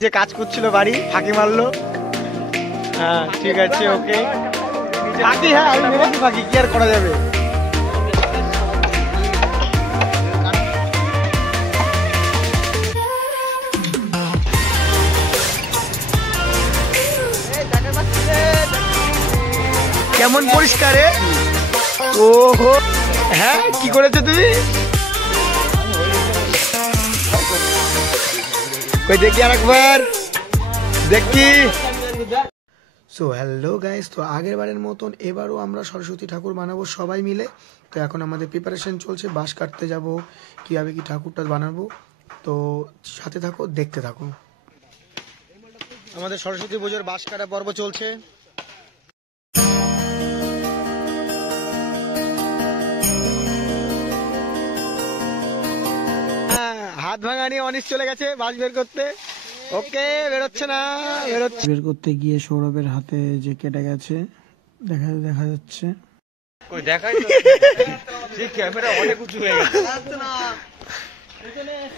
যে কাজ করছিল বাড়ি ফাঁকি মারলো। হ্যাঁ ঠিক আছে ওকে ফাঁকি, হ্যাঁ আমি মেরেছি ফাঁকি, কি আর করা যাবে। কেমন পরিষ্কার রে? ওহো হ্যাঁ কি করেছো তুমি? কই দেখি আরেকবার দেখি। সো হ্যালো গাইস, তো আগের বারের মতন এবারও আমরা সরস্বতী ঠাকুর বানাবো সবাই মিলে। তো এখন আমাদের প্রিপারেশন চলছে, বাঁশ কাটতে যাব, কীভাবে কি ঠাকুরটা বানাবো। তো সাথে থাকো, দেখতে থাকো। আমাদের সরস্বতী পুজোর বাঁশ কাটা পর্ব চলছে। হাত ভাঙা নিয়ে অনিশ চলে গেছে বাঁশ বের করতে। ওকে বেরোচ্ছে না, বের করতে গিয়ে সৌরভের হাতে যে কেটে গেছে দেখা যাচ্ছে।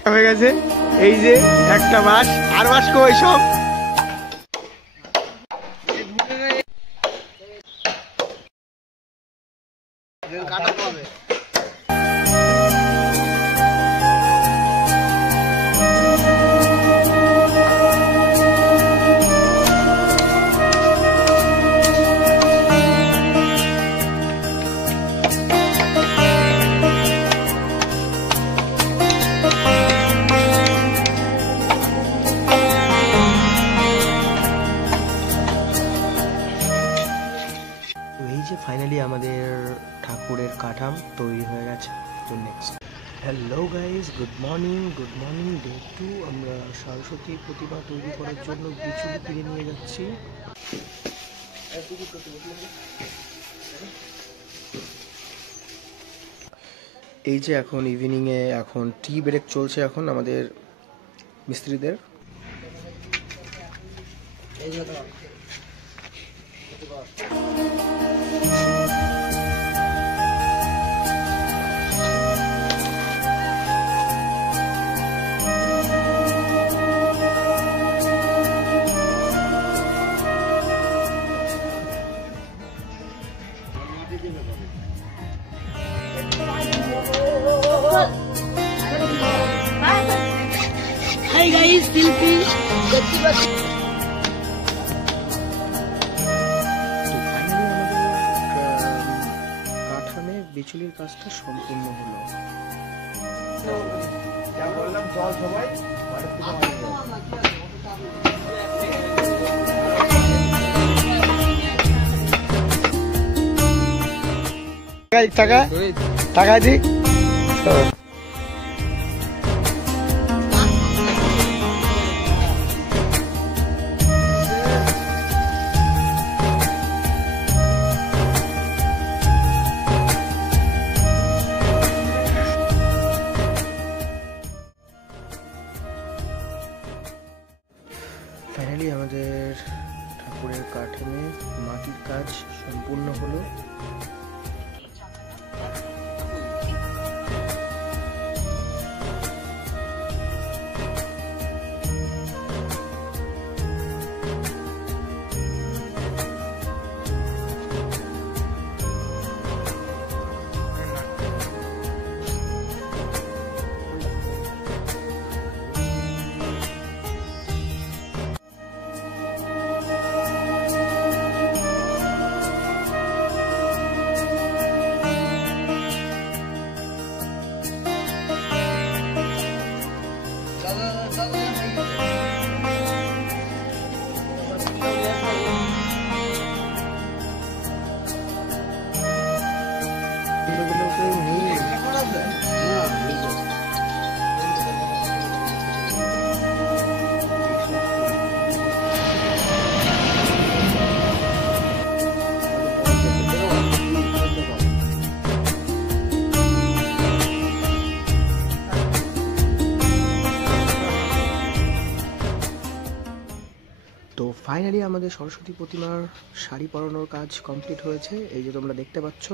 হয়ে গেছে এই যে একটা বাঁশ, আর বাঁশ কই সব। কাটাতে হবে। ফাইনালি আমাদের ঠাকুরের কাঠাম তৈরি হয়ে গেছে। তো next hello guys, good morning day 2। আমরা সরস্বতী প্রতিমা তৈরি করার জন্য বিচুলি কিনে নিয়ে যাচ্ছি। এই যে এখন ইভিনিংয়ে এখন টি ব্রেক চলছে এখন আমাদের মিস্ত্রিদের। Hi guys, শিল্পী দেখতে পাচ্ছি। কাঠামে বিচুলির কাজটা সম্পূর্ণ হলো। টাকা টাকা দিক ফাইনালি আমাদের ঠাকুরের কাঠামে মাটির কাজ সম্পূর্ণ হলো। তো ফাইনালি আমাদের সরস্বতী প্রতিমার শাড়ি পরানোর কাজ কমপ্লিট হয়েছে, এই যে তোমরা দেখতে পাচ্ছ।